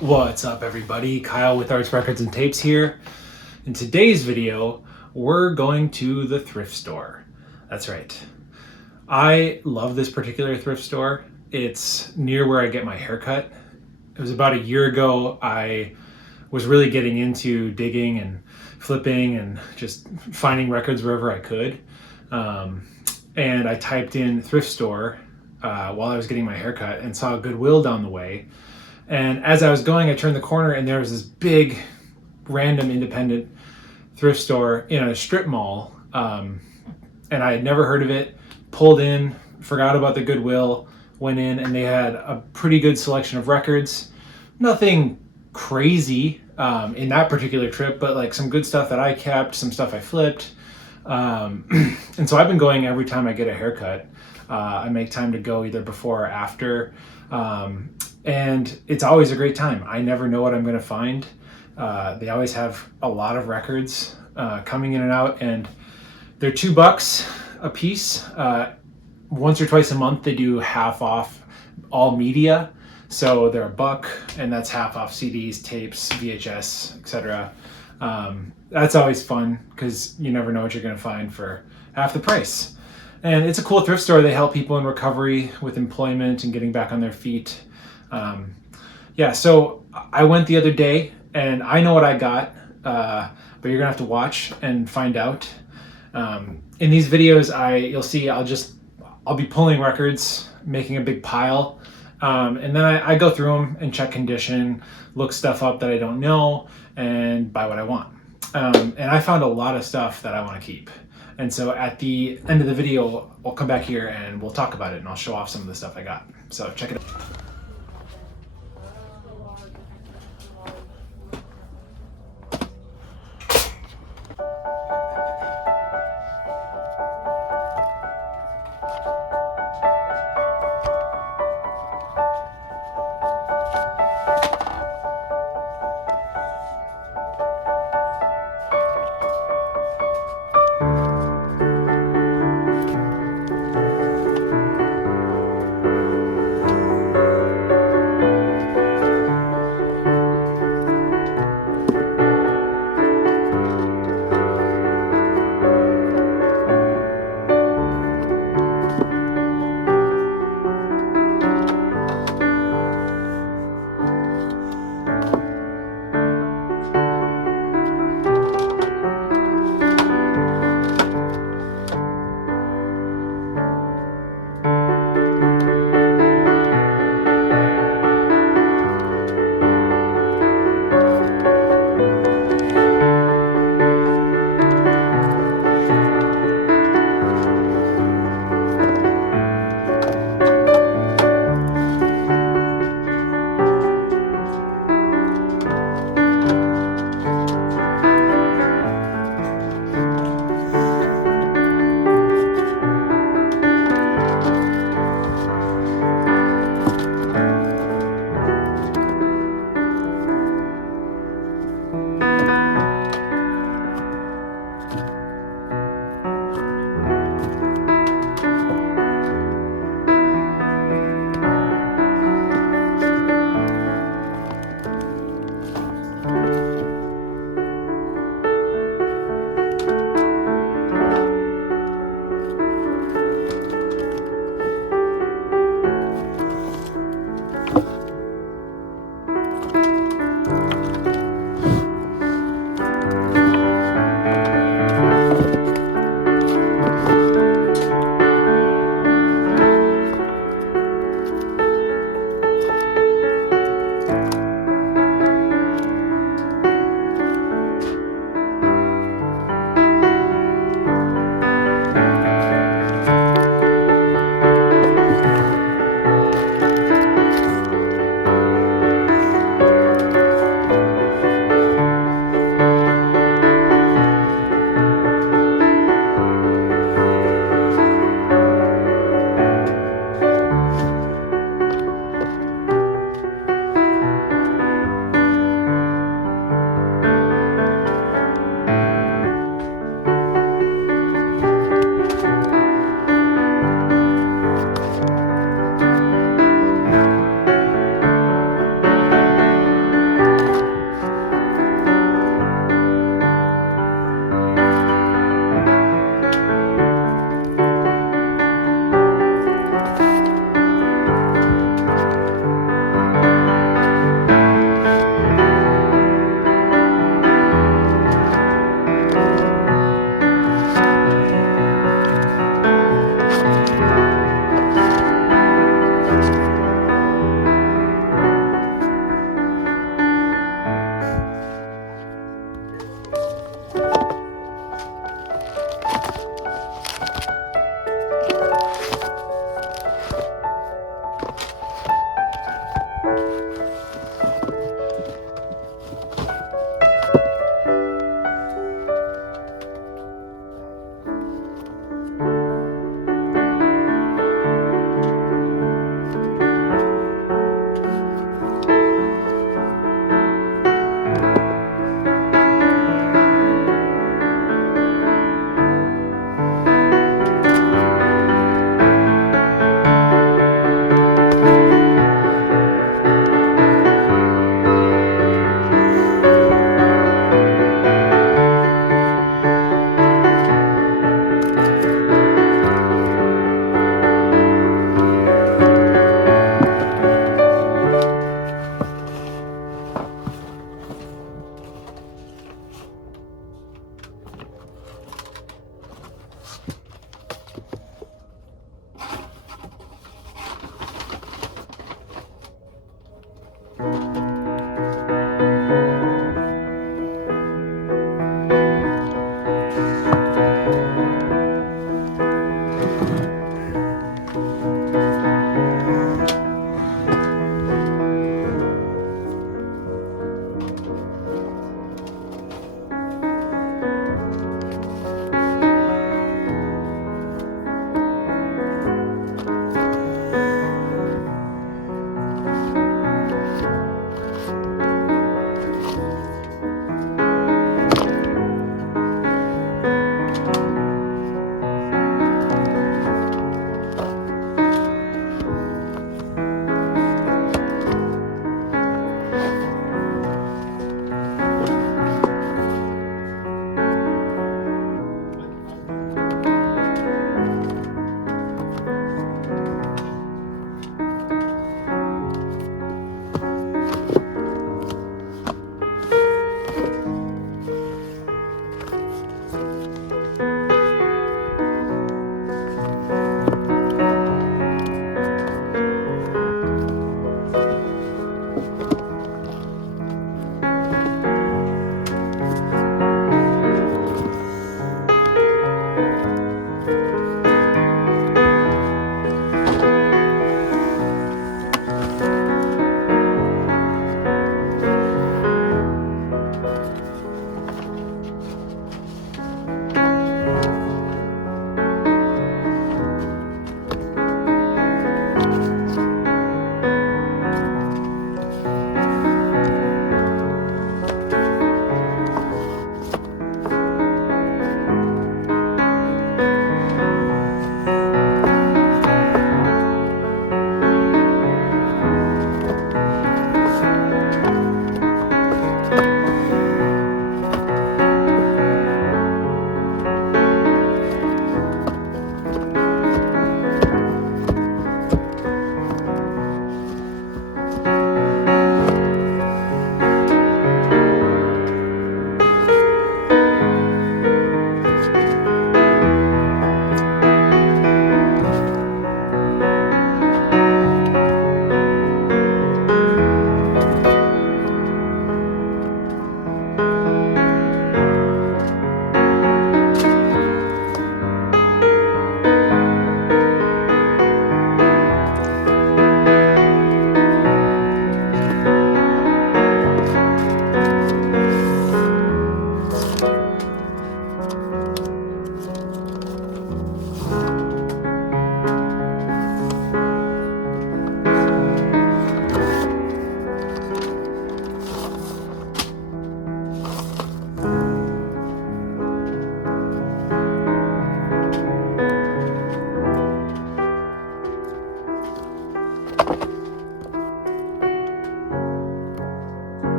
What's up, everybody? Kyle with Arts Records and Tapes here. In today's video, we're going to the thrift store. That's right. I love this particular thrift store. It's near where I get my haircut. It was about a year ago. I was really getting into digging and flipping and just finding records wherever I could. And I typed in thrift store while I was getting my haircut and saw Goodwill down the way. And as I was going, I turned the corner and there was this big, random independent thrift store in a strip mall. And I had never heard of it. Pulled in, forgot about the Goodwill, went in, and they had a pretty good selection of records. Nothing crazy in that particular trip, but like some good stuff that I kept, some stuff I flipped. And so I've been going every time I get a haircut. I make time to go either before or after. And it's always a great time. I never know what I'm going to find. They always have a lot of records coming in and out, and they're $2 a piece. Once or twice a month, they do half off all media. So they're $1, and that's half off CDs, tapes, VHS, etc. That's always fun because you never know what you're going to find for half the price. And it's a cool thrift store. They help people in recovery with employment and getting back on their feet. So I went the other day and I know what I got, but you're gonna have to watch and find out. In these videos, you'll see I'll be pulling records, making a big pile, and then I go through them and check condition, look stuff up that I don't know, and buy what I want. And I found a lot of stuff that I want to keep. And so at the end of the video, I'll come back here and we'll talk about it and I'll show off some of the stuff I got. So check it out.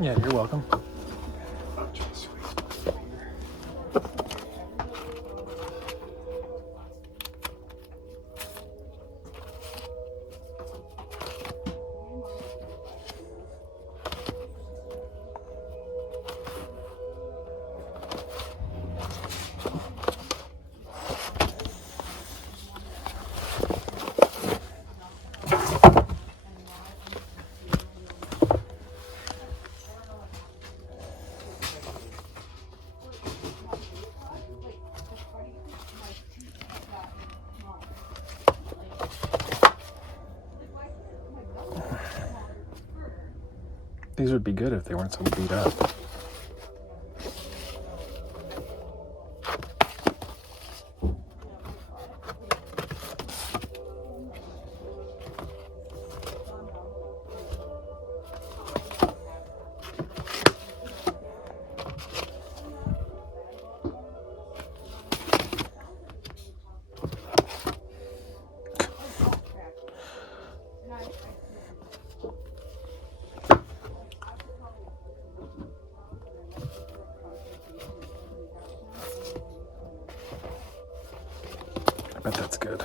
Yeah, you're welcome. These would be good if they weren't so beat up. I bet that's good.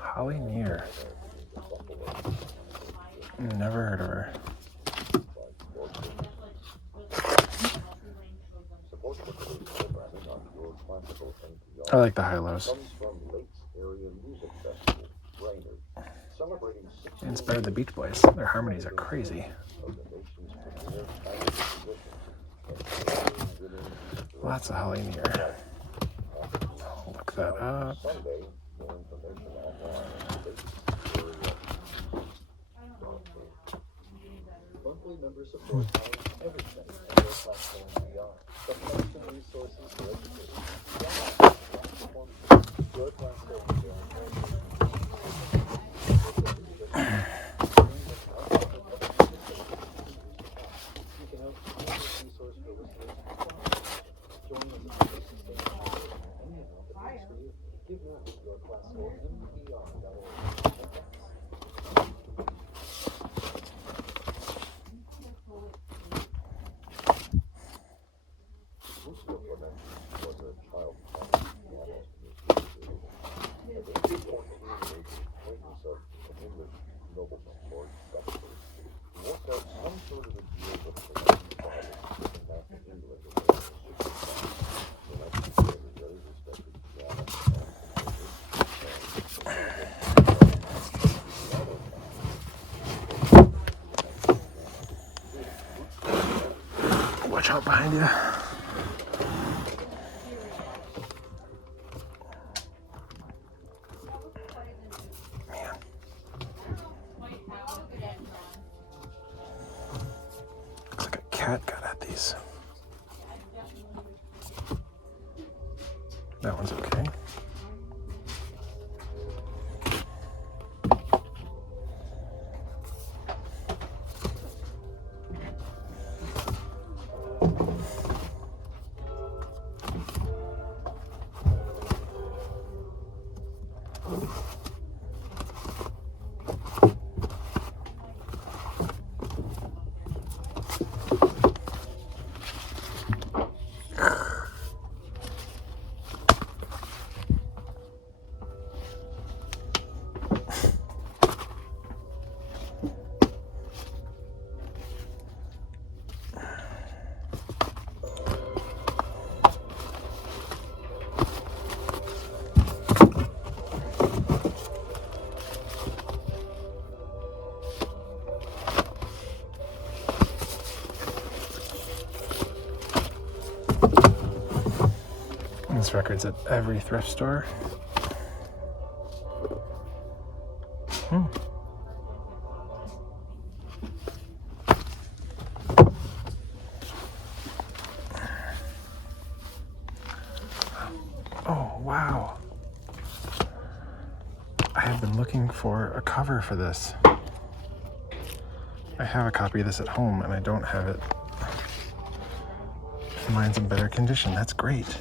Holly Near. Never heard of her. I like the high-lows. Inspired the Beach Boys. Their harmonies are crazy. Lots of Holly Near. Look that up. Watch out behind you. Man. Looks like a cat got at these. That one's okay. This record's at every thrift store. Oh, wow. I have been looking for a cover for this. I have a copy of this at home and I don't have it. Mine's in better condition. That's great.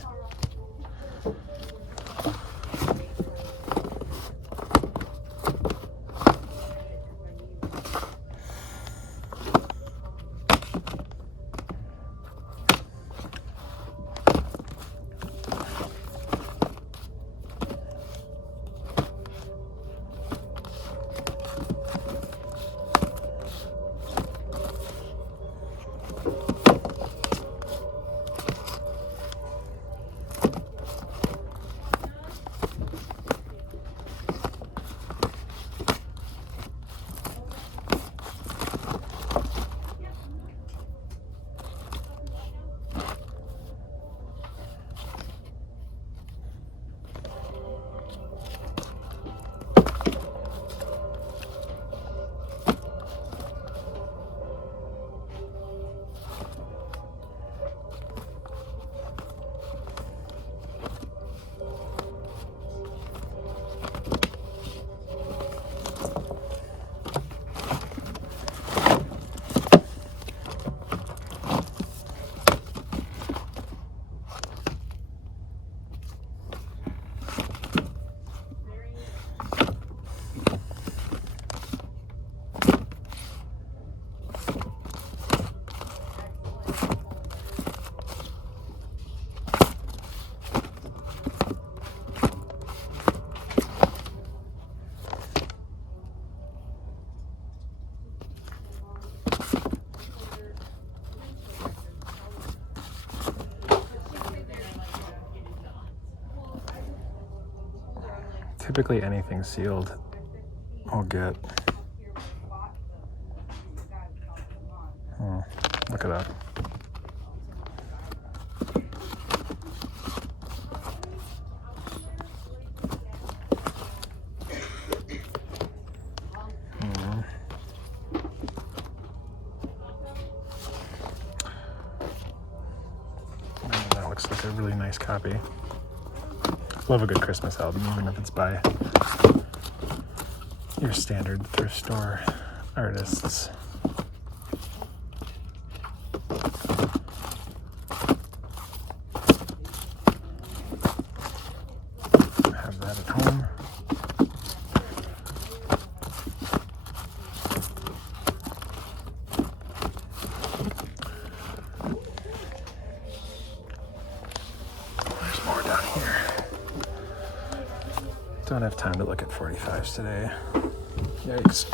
Typically anything sealed I'll get. Oh, look at that. That looks like a really nice copy. Love a good Christmas album, even if it's by your standard thrift store artists. Have that at home. There's more down here. Don't have time to look at 45s today. Yikes.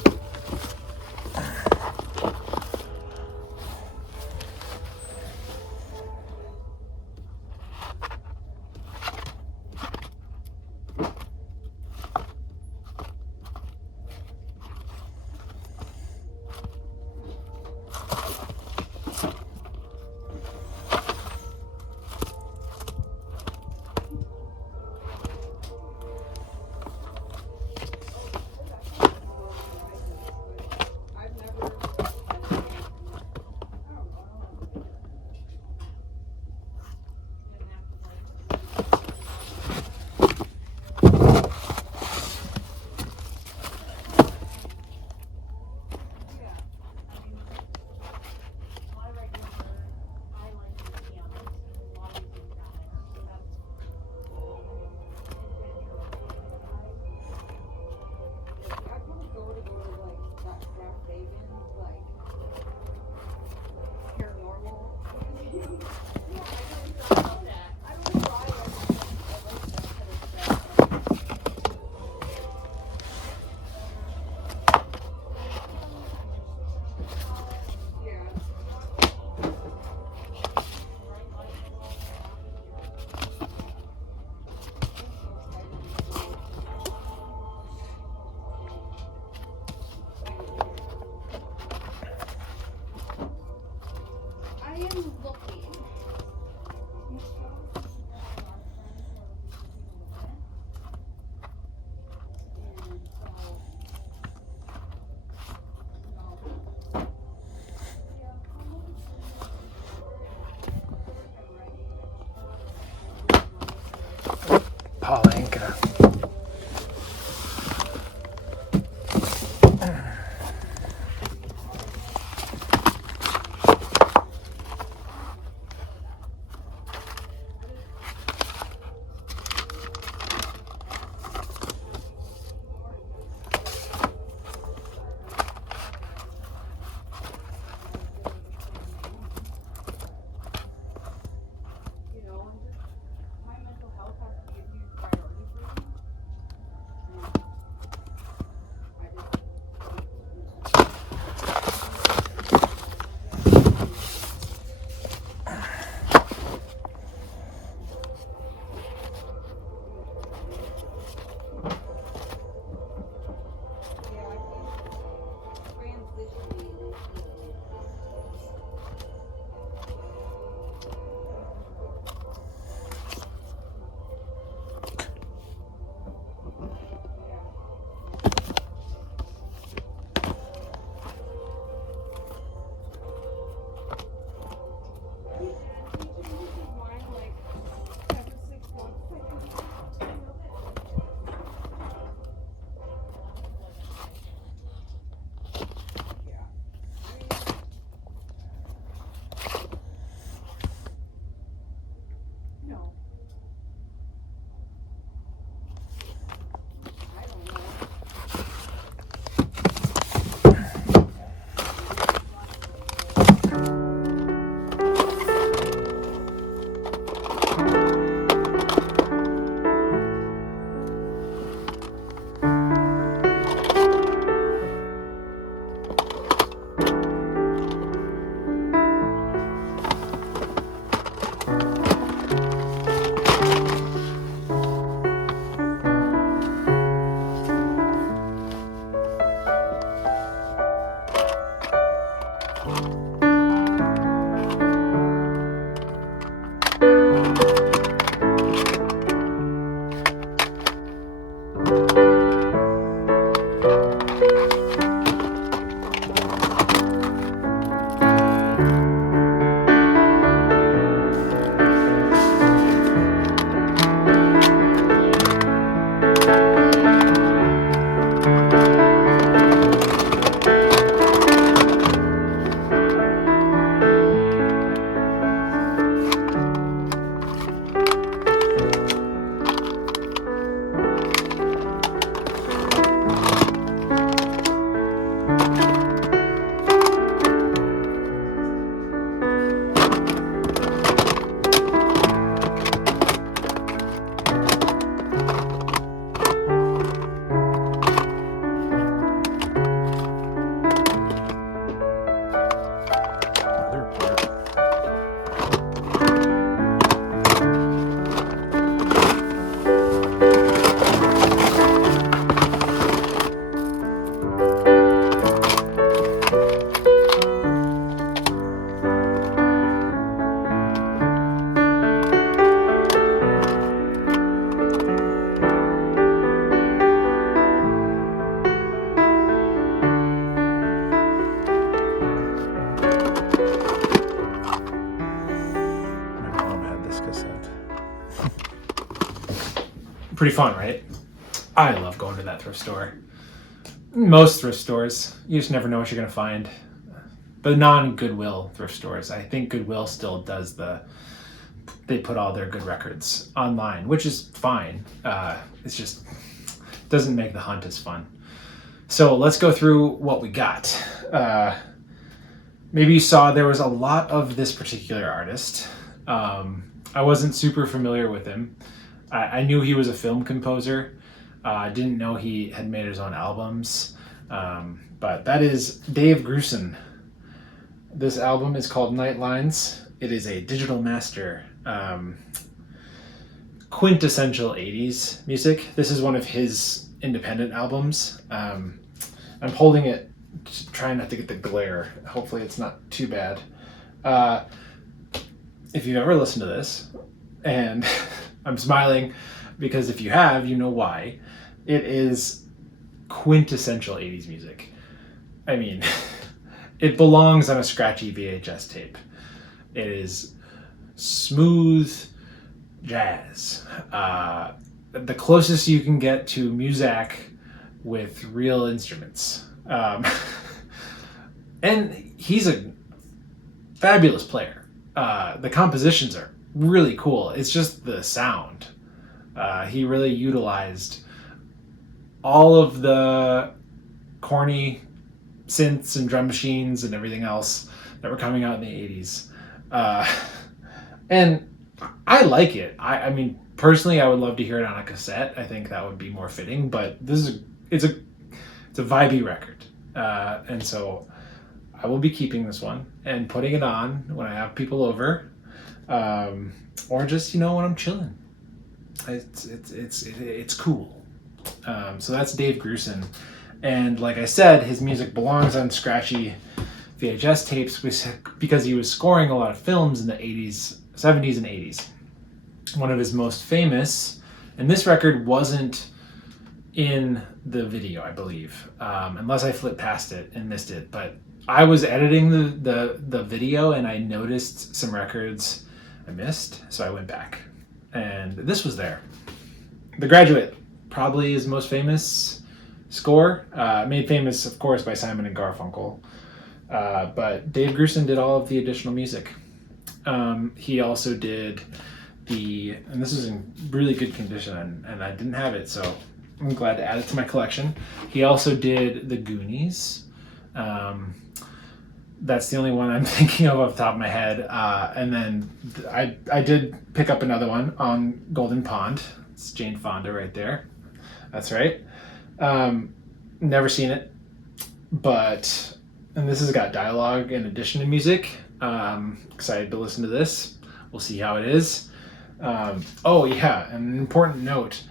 Pretty fun, right? I love going to that thrift store. Most thrift stores, you just never know what you're going to find. But non-Goodwill thrift stores, I think Goodwill still does they put all their good records online, which is fine. It's just doesn't make the hunt as fun. So let's go through what we got. Maybe you saw there was a lot of this particular artist. I wasn't super familiar with him. I knew he was a film composer. I didn't know he had made his own albums. But that is Dave Grusin. This album is called Nightlines. It is a digital master. Quintessential 80s music. This is one of his independent albums. I'm holding it, trying not to get the glare. Hopefully it's not too bad. If you've ever listened to this, and I'm smiling because if you have, you know why. It is quintessential 80s music. I mean, it belongs on a scratchy VHS tape. It is smooth jazz. The closest you can get to Muzak with real instruments. And he's a fabulous player. The compositions are really cool. It's just the sound. He really utilized all of the corny synths and drum machines and everything else that were coming out in the 80s. And I like it. I mean, personally, I would love to hear it on a cassette. I think that would be more fitting, but it's a vibey record. And so I will be keeping this one and putting it on when I have people over, or just, when I'm chilling. It's cool. So that's Dave Grusin. And like I said, his music belongs on scratchy VHS tapes because he was scoring a lot of films in the 80s, 70s and 80s. One of his most famous, and this record wasn't in the video, I believe, unless I flipped past it and missed it, but I was editing the video and I noticed some records I missed, so I went back. And this was there. The Graduate, probably his most famous score, made famous, of course, by Simon and Garfunkel. But Dave Grusin did all of the additional music. He also did and this is in really good condition, and I didn't have it, so I'm glad to add it to my collection. He also did The Goonies. That's the only one I'm thinking of off the top of my head. And then I did pick up another one on Golden Pond. It's Jane Fonda right there. That's right. Never seen it, and this has got dialogue in addition to music. Excited to listen to this. We'll see how it is. Oh yeah, an important note.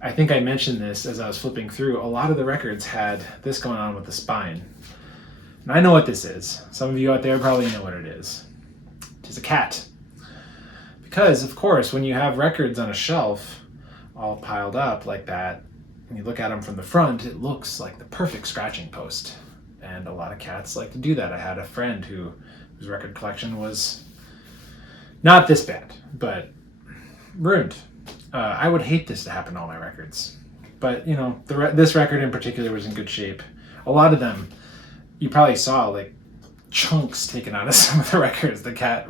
I think I mentioned this as I was flipping through. A lot of the records had this going on with the spine. And I know what this is. Some of you out there probably know what it is. It is a cat. Because, of course, when you have records on a shelf all piled up like that, and you look at them from the front, it looks like the perfect scratching post. And a lot of cats like to do that. I had a friend whose record collection was not this bad, but ruined. I would hate this to happen to all my records. But, this record in particular was in good shape. A lot of them, you probably saw like chunks taken out of some of the records. The cats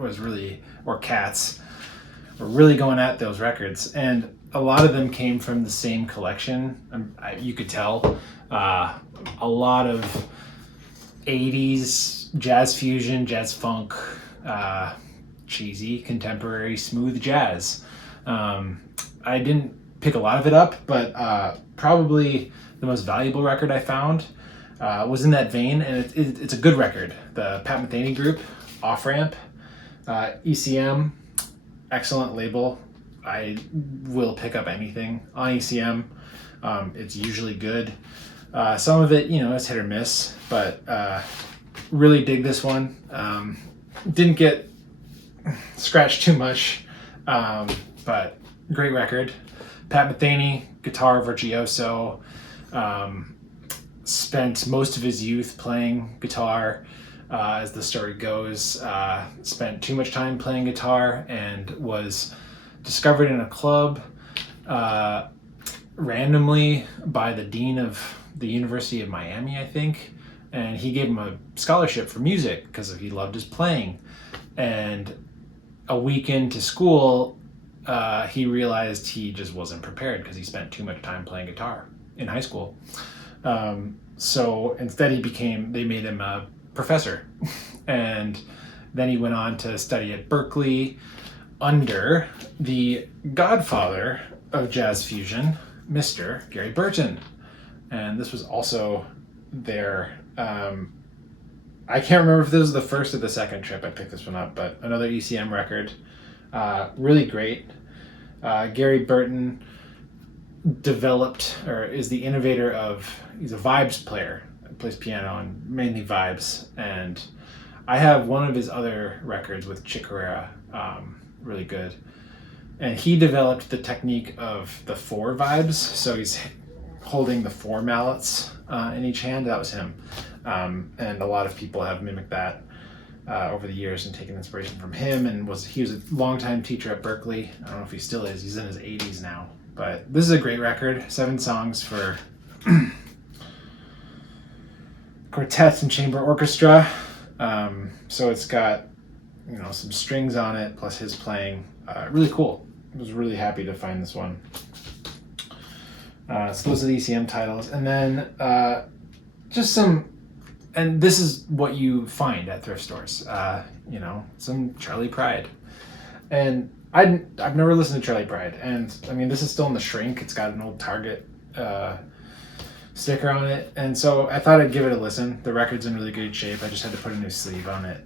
were really going at those records. And a lot of them came from the same collection. You could tell a lot of 80s jazz fusion, jazz funk, cheesy, contemporary, smooth jazz. I didn't pick a lot of it up, but probably the most valuable record I found was in that vein, and it's a good record. The Pat Metheny Group, Off Ramp, ECM, excellent label. I will pick up anything on ECM. It's usually good. Some of it, is hit or miss, but really dig this one. Didn't get scratched too much, but great record. Pat Metheny, guitar virtuoso, spent most of his youth playing guitar. As the story goes, spent too much time playing guitar and was discovered in a club randomly by the dean of the University of Miami, I think, and he gave him a scholarship for music because he loved his playing. And a week into school, he realized he just wasn't prepared because he spent too much time playing guitar in high school. So instead they made him a professor. And then he went on to study at Berklee under the godfather of jazz fusion, Mr. Gary Burton. And this was also their, I can't remember if this was the first or the second trip I picked this one up, but another ECM record. Really great. Gary Burton developed, or is the innovator of, he's a vibes player, plays piano and mainly vibes. And I have one of his other records with Chick Corea, really good. And he developed the technique of the 4 vibes. So he's holding the 4 mallets in each hand. That was him. And a lot of people have mimicked that over the years and taken inspiration from him. And he was a longtime teacher at Berklee. I don't know if he still is. He's in his 80s now. But this is a great record. 7 songs for quartets and chamber orchestra. So it's got, some strings on it plus his playing. Really cool. I was really happy to find this one. So those are the ECM titles. And then just some, and this is what you find at thrift stores, some Charley Pride. And I've never listened to Charley Pride. And I mean, this is still in the shrink. It's got an old Target sticker on it. And so I thought I'd give it a listen. The record's in really good shape. I just had to put a new sleeve on it.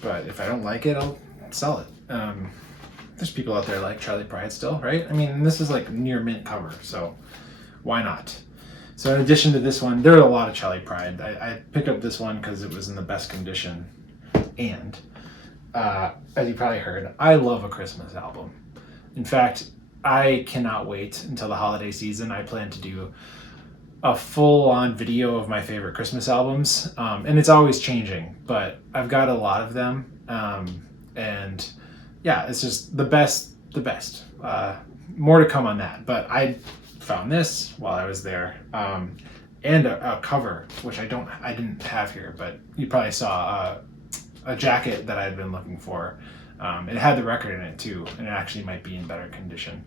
But if I don't like it, I'll sell it. There's people out there like Charley Pride still, right? I mean, this is like near mint cover, so why not? So in addition to this one, there are a lot of Charley Pride. I picked up this one because it was in the best condition. And as you probably heard, I love a Christmas album. In fact, I cannot wait until the holiday season. I plan to do a full-on video of my favorite Christmas albums. And it's always changing, but I've got a lot of them. And yeah, it's just the best. More to come on that. But I found this while I was there. And a cover, which I didn't have here, but you probably saw a jacket that I had been looking for. It had the record in it too, and it actually might be in better condition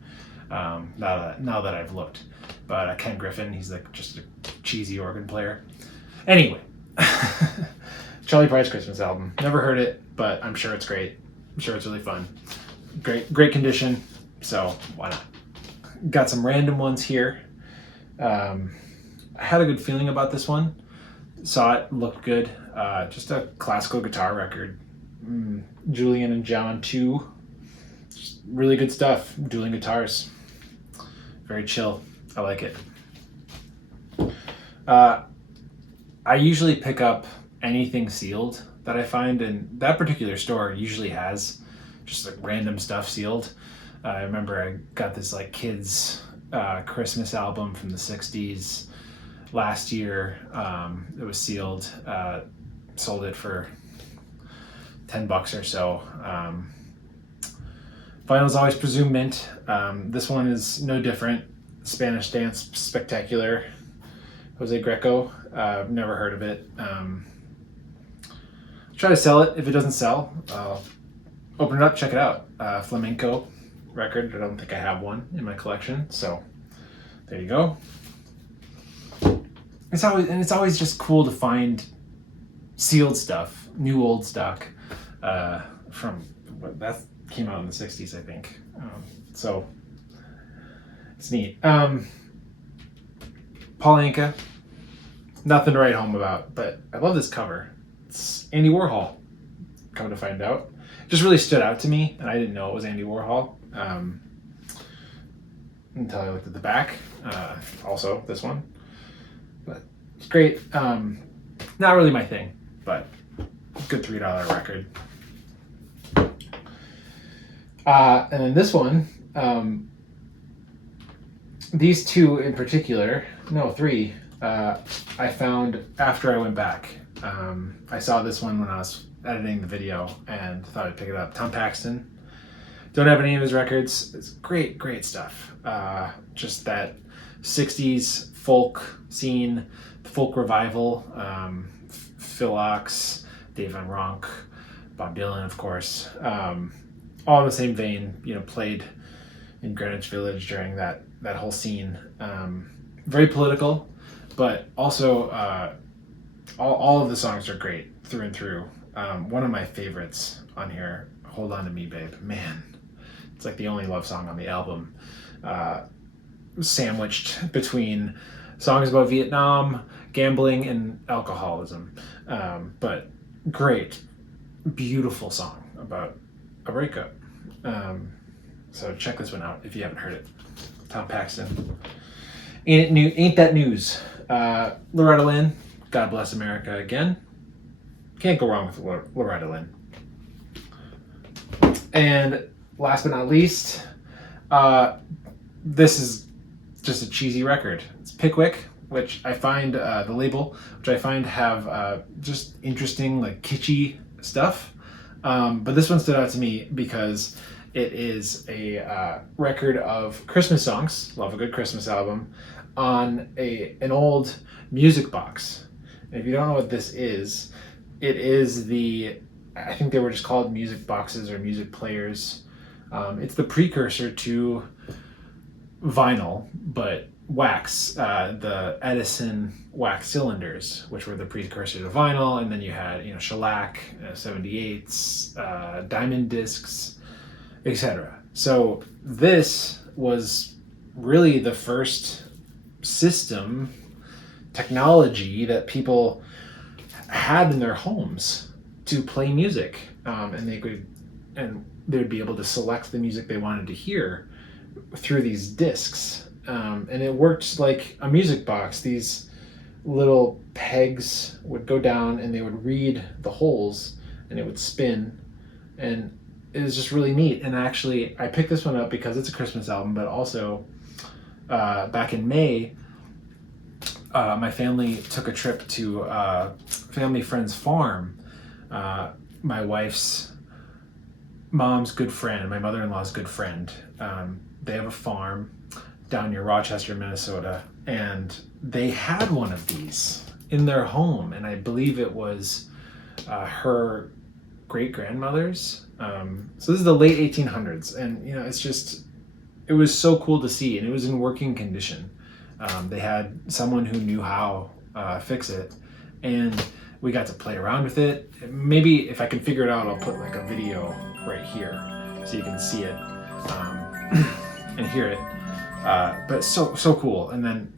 now that I've looked. But Ken Griffin, he's like just a cheesy organ player. Anyway, Charley Pride's Christmas album. Never heard it, but I'm sure it's great. I'm sure it's really fun. Great condition, so why not? Got some random ones here. I had a good feeling about this one. Saw it, looked good. Just a classical guitar record. Julian and John 2. Just really good stuff. Dueling guitars. Very chill. I like it. I usually pick up anything sealed that I find, and that particular store usually has just like random stuff sealed. I remember I got this like kids Christmas album from the 60s last year. It was sealed. Sold it for $10 or so. Vinyl's always presumed mint. This one is no different. Spanish Dance Spectacular. Jose Greco. Never heard of it. Try to sell it. If it doesn't sell, open it up, check it out. Flamenco record. I don't think I have one in my collection, so there you go. It's always just cool to find sealed stuff, new old stock from that came out in the 60s, I think. So it's neat. Paul Anka, nothing to write home about, but I love this cover. It's Andy Warhol, come to find out. It just really stood out to me, and I didn't know it was Andy Warhol until I looked at the back. Also, this one. But it's great. Not really my thing, but good $3 record. And then this one, these two in particular, no, 3, I found after I went back. I saw this one when I was editing the video and thought I'd pick it up. Tom Paxton, Don't have any of his records. It's great stuff. Just that 60s folk scene, the folk revival, Phil Ochs, Dave Van Ronk, Bob Dylan, of course, all in the same vein, played in Greenwich Village during that whole scene. Very political, but also all of the songs are great through and through. One of my favorites on here, Hold On To Me, Babe. Man, it's like the only love song on the album, sandwiched between songs about Vietnam, gambling, and alcoholism. But great, beautiful song about a breakup. So check this one out if you haven't heard it. Tom Paxton. Ain't That News. Loretta Lynn, God Bless America again. Can't go wrong with Loretta Lynn. And last but not least, this is just a cheesy record. It's Pickwick, which I find, the label, which I find have just interesting, like kitschy stuff. But this one stood out to me because it is a record of Christmas songs. Love a good Christmas album on an old music box. And if you don't know what this is, it is I think they were just called music boxes or music players. It's the precursor to vinyl, but wax, the Edison wax cylinders, which were the precursor to vinyl. And then you had, shellac, 78s, diamond discs, etc. So this was really the first system technology that people had in their homes to play music, and they would be able to select the music they wanted to hear through these discs, and it worked like a music box. These little pegs would go down and they would read the holes and it would spin, and it was just really neat. And actually I picked this one up because it's a Christmas album, but also back in May, my family took a trip to a family friend's farm. My wife's mom's good friend, my mother-in-law's good friend. They have a farm down near Rochester, Minnesota, and they had one of these in their home, and I believe it was her great-grandmother's. So this is the late 1800s, and it was so cool to see, and it was in working condition. They had someone who knew how fix it, and we got to play around with it. Maybe if I can figure it out, I'll put like a video right here so you can see it and hear it. But so cool. And then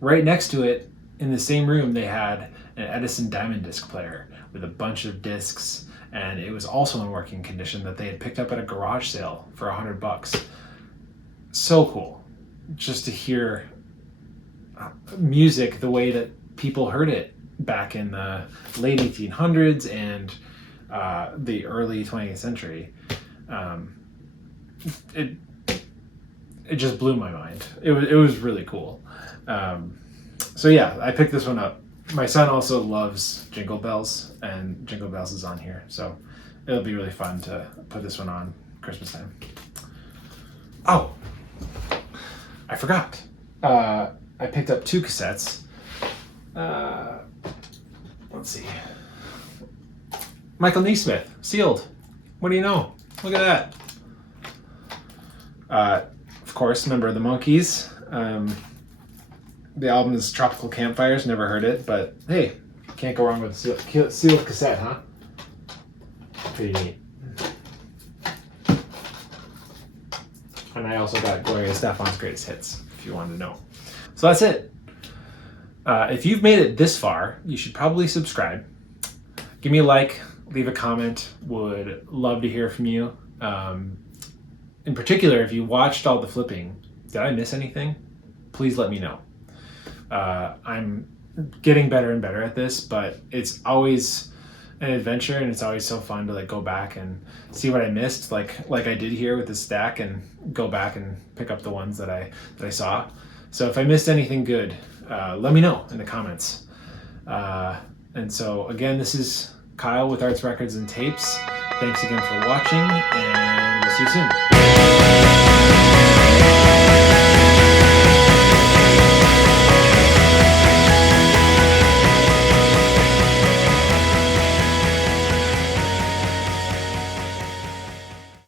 right next to it, in the same room, they had an Edison diamond disc player with a bunch of discs, and it was also in working condition that they had picked up at a garage sale for $100. So cool, just to hear music the way that people heard it back in the late 1800s and the early 20th century. It just blew my mind. It was really cool. So yeah, I picked this one up. My son also loves Jingle Bells, and Jingle Bells is on here, so it'll be really fun to put this one on Christmas time. Oh, I forgot. I picked up 2 cassettes. Let's see. Michael Nesmith, Sealed. What do you know? Look at that. Of course, member of the Monkees. The album is Tropical Campfires. Never heard it, but hey, can't go wrong with a sealed cassette, huh? Pretty neat. And I also got Gloria Estefan's Greatest Hits, if you wanted to know. So that's it. If you've made it this far, you should probably subscribe. Give me a like, leave a comment. Would love to hear from you. In particular, if you watched all the flipping, did I miss anything? Please let me know. I'm getting better and better at this, but it's always an adventure, and it's always so fun to go back and see what I missed, like I did here with the stack, and go back and pick up the ones that I saw. So if I missed anything good, let me know in the comments. And so again, this is Kyle with Arts Records and Tapes. Thanks again for watching, and we'll see you see you soon.